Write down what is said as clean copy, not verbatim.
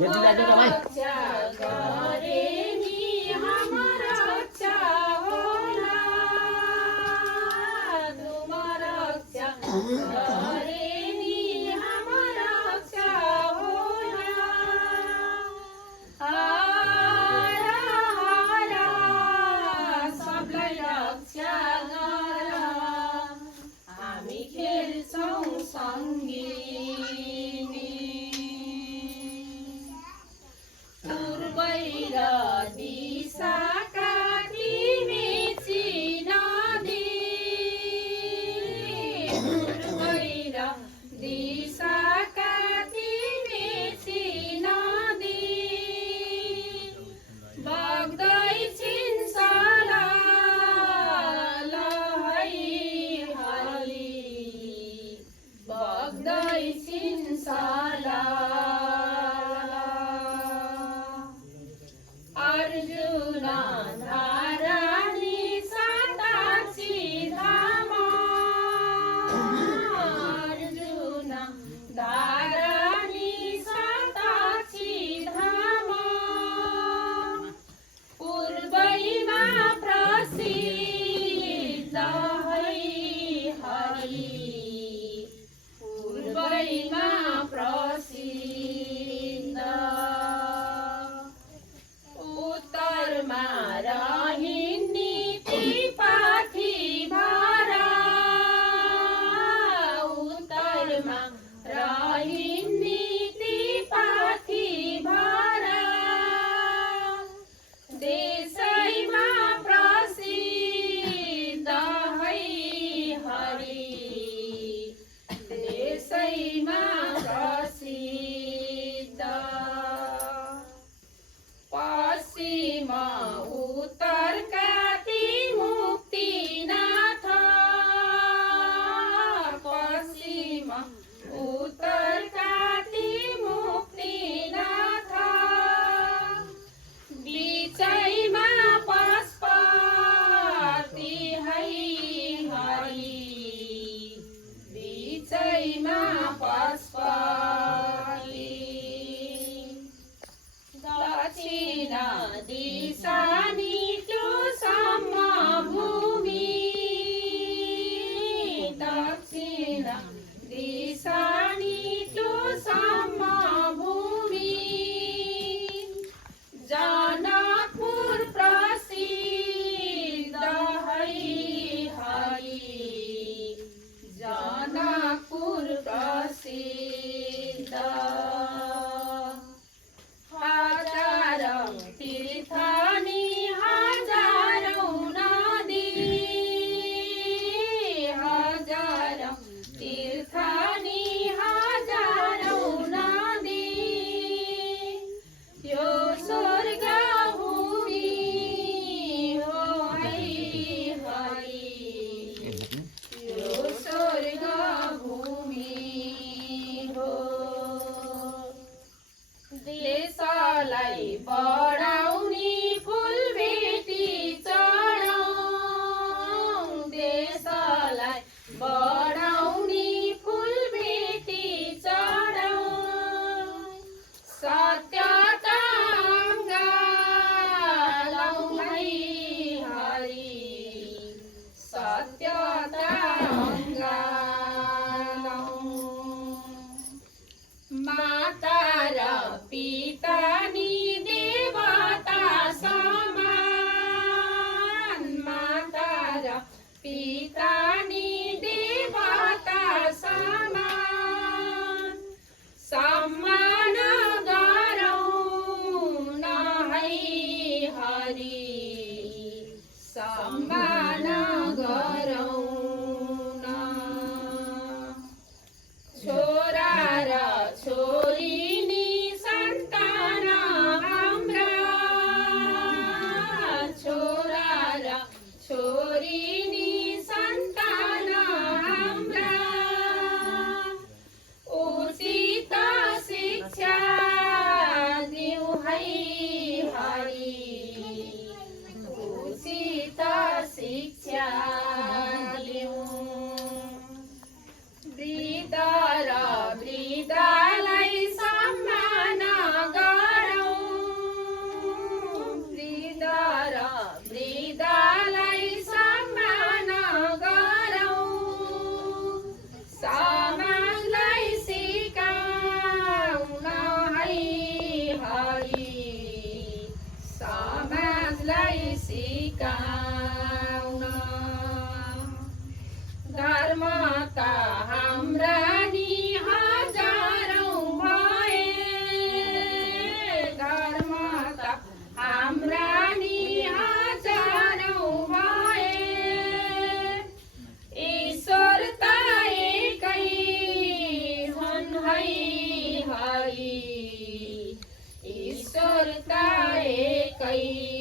रक्षा गरे नि हाम्रो रक्षा होला तुम रक्षा गरे नि हाम्रो रक्षा होला हर हर सबलाई रक्षा गर हामी खेल्छौँ सँगै दिशाका तिमी चिनदी पूर्वै र दिशाका तिमी चिनदी बग्दै छिन्सला लहै हली बग्दै छिन्सला अर्जुन धारानी साताक्षी धाम अर्जुन धारानी साताक्षी धाम पूर्वैमा प्रसिद्ध है हरि पूर्वैमा प्रसिद्ध उत्तरमा रहिनी पाथी भारा उत्तरमा रहिनी पाथी भारा देशैमा प्रसिद्ध है हरि देशैमा प्रसिद्ध पश्चिम उत्तरका ती मुक्तिनाथ पश्चिम उत्तरका ती मुक्तिनाथ बिचैमा पशुपति है हरि बिचैमा पशुपति दक्षिण दिशा नि त्यो सम्म भूमि दक्षिण दिशा नि त्यो सम्म भूमि जनकपुर प्रसिद्ध है हरि जनकपुर प्रसिद्ध हजारौं तीर्थनी हजारौं नदी हजारौं तीर्थनी हजारौं नदी यो स्वर्ग भूमि हो है हरि यो स्वर्ग भूमि हो देशलाई बढाउने फुलबेटी चढाउँ देशलाई बढाउने फुलबेटी चढाउँ सत्यका अङ्गालौँ है हरि सत्यका अङ्गालौँ माता र पिता नि देव गई